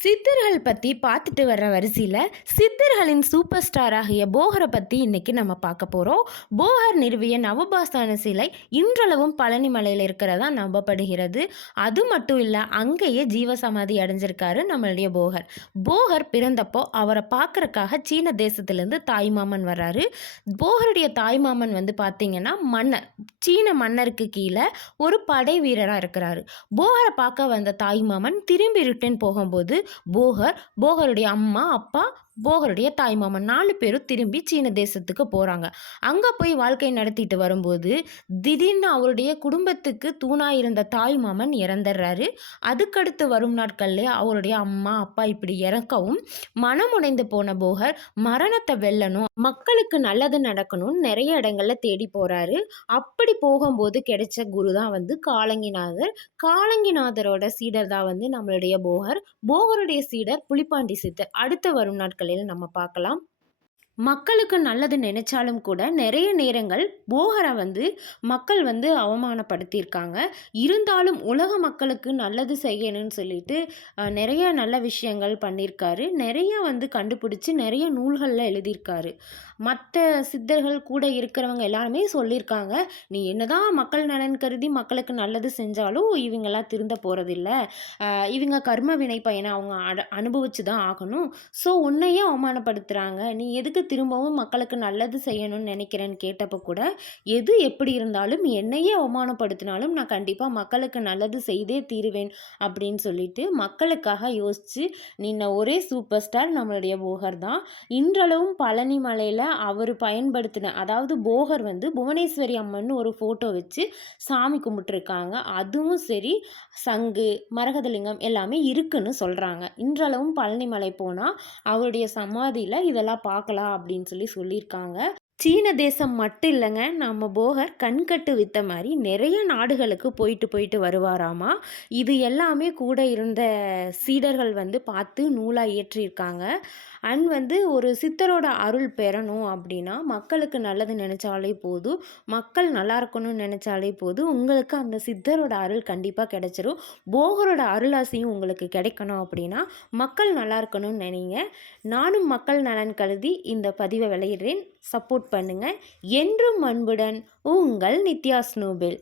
சித்தர்கள் பற்றி பார்த்துட்டு வர்ற வரிசையில் சித்தர்களின் சூப்பர் ஸ்டார் ஆகிய போகரை பற்றி இன்றைக்கி நம்ம பார்க்க போகிறோம். போகர் நிறுவிய நவபாசான சிலை இன்றளவும் பழனி மலையில் இருக்கிறதா நம்பப்படுகிறது. அது மட்டும் இல்லை, அங்கேயே ஜீவசமாதி அடைஞ்சிருக்காரு நம்மளுடைய போகர். போகர் பிறந்தப்போ அவரை பார்க்குறக்காக சீன தேசத்துலேருந்து தாய்மாமன் வர்றாரு. போகருடைய தாய்மாமன் வந்து பார்த்திங்கன்னா மன்னர், சீன மன்னருக்கு கீழே ஒரு படை வீரராக இருக்கிறாரு. போகரை பார்க்க வந்த தாய்மாமன் திரும்பி ரிட்டன் போகும்போது போகருடைய அம்மா, அப்பா, போகருடைய தாய்மாமன் 4 பேரும் திரும்பி சீன தேசத்துக்கு போகிறாங்க. அங்கே போய் வாழ்க்கை நடத்திட்டு வரும்போது திடீர்னு அவருடைய குடும்பத்துக்கு தூணாக இருந்த தாய்மாமன் இறந்துடுறாரு. அதுக்கடுத்து வரும் நாட்கள்லேயே அவருடைய அம்மா, அப்பா இப்படி இறக்கவும் மனமுடைந்து போன போகர் மரணத்தை வெல்லணும், மக்களுக்கு நல்லது நடக்கணும்னு நிறைய இடங்கள்ல தேடி போகிறாரு. அப்படி போகும்போது கிடைச்ச குரு தான் வந்து காலங்கிநாதர். காலங்கிநாதரோட சீடர் தான் வந்து நம்மளுடைய போகர். போகருடைய சீடர் புலிப்பாண்டி சித்தர். அடுத்து வரும் நாட்களில் நம்ம பார்க்கலாம். மக்களுக்கு நல்லது நினைச்சாலும் கூட நிறைய நேரங்கள் போகரை வந்து மக்கள் வந்து அவமானப்படுத்தியிருக்காங்க. இருந்தாலும் உலக மக்களுக்கு நல்லது செய்யணும்னு சொல்லிட்டு நிறைய நல்ல விஷயங்கள் பண்ணியிருக்காரு. நிறைய வந்து கண்டுபிடிச்சி நிறைய நூல்களில் எழுதியிருக்காரு. மற்ற சித்தர்கள் கூட இருக்கிறவங்க எல்லாருமே சொல்லியிருக்காங்க, நீ என்னதான் மக்கள் நலன் கருதி மக்களுக்கு நல்லது செஞ்சாலும் இவங்கெல்லாம் திருந்த போகிறதில்ல, இவங்க கர்ம வினை பயனை அவங்க அனுபவிச்சு தான் ஆகணும். ஸோ உன்னையே அவமானப்படுத்துகிறாங்க, நீ எதுக்கு திரும்பவும் மக்களுக்கு நல்லது செய்யணும்னு நினைக்கிறேன்னு கேட்டப்போ கூட, எது எப்படி இருந்தாலும் என்னையே அவமானப்படுத்தினாலும் நான் கண்டிப்பாக மக்களுக்கு நல்லது செய்தே தீருவேன் அப்படின்னு சொல்லிட்டு மக்களுக்காக யோசித்து நின்ன ஒரே சூப்பர் ஸ்டார் நம்மளுடைய போகர் தான். இன்றளவும் பழனி மலையில் அவர் பயன்படுத்தின, அதாவது போகர் வந்து புவனேஸ்வரி அம்மன் ஒரு ஃபோட்டோ வச்சு சாமி கும்பிட்டுருக்காங்க. அதுவும் சரி, சங்கு, மரகதலிங்கம் எல்லாமே இருக்குன்னு சொல்கிறாங்க. இன்றளவும் பழனி மலை போனால் அவருடைய சமாதியில் இதெல்லாம் பார்க்கலாம் அப்படின்னு சொல்லியிருக்காங்க. சீன தேசம் மட்டும் இல்லைங்க, நம்ம போகர் கண்கட்டு வித்த மாதிரி நிறைய நாடுகளுக்கு போயிட்டு வருவாராமா. இது எல்லாமே கூட இருந்த சீடர்கள் வந்து பார்த்து நூலாக இயற்றியிருக்காங்க. அண்ட் வந்து ஒரு சித்தரோட அருள் பெறணும் அப்படின்னா மக்களுக்கு நல்லது நினச்சாலே போதும், மக்கள் நல்லா இருக்கணும்னு நினச்சாலே போதும், உங்களுக்கு அந்த சித்தரோட அருள் கண்டிப்பாக கிடைச்சிரும். போகரோட அருளாசியும் உங்களுக்கு கிடைக்கணும் அப்படின்னா மக்கள் நல்லா இருக்கணும்னு நினைங்க. நானும் மக்கள் நலன் கருதி இந்த பதிவை வெளியிடுறேன். சப்போர்ட் பண்ணுங்கள். என்றும் அன்புடன் உங்கள் நித்யா ஸ்னோபெல்.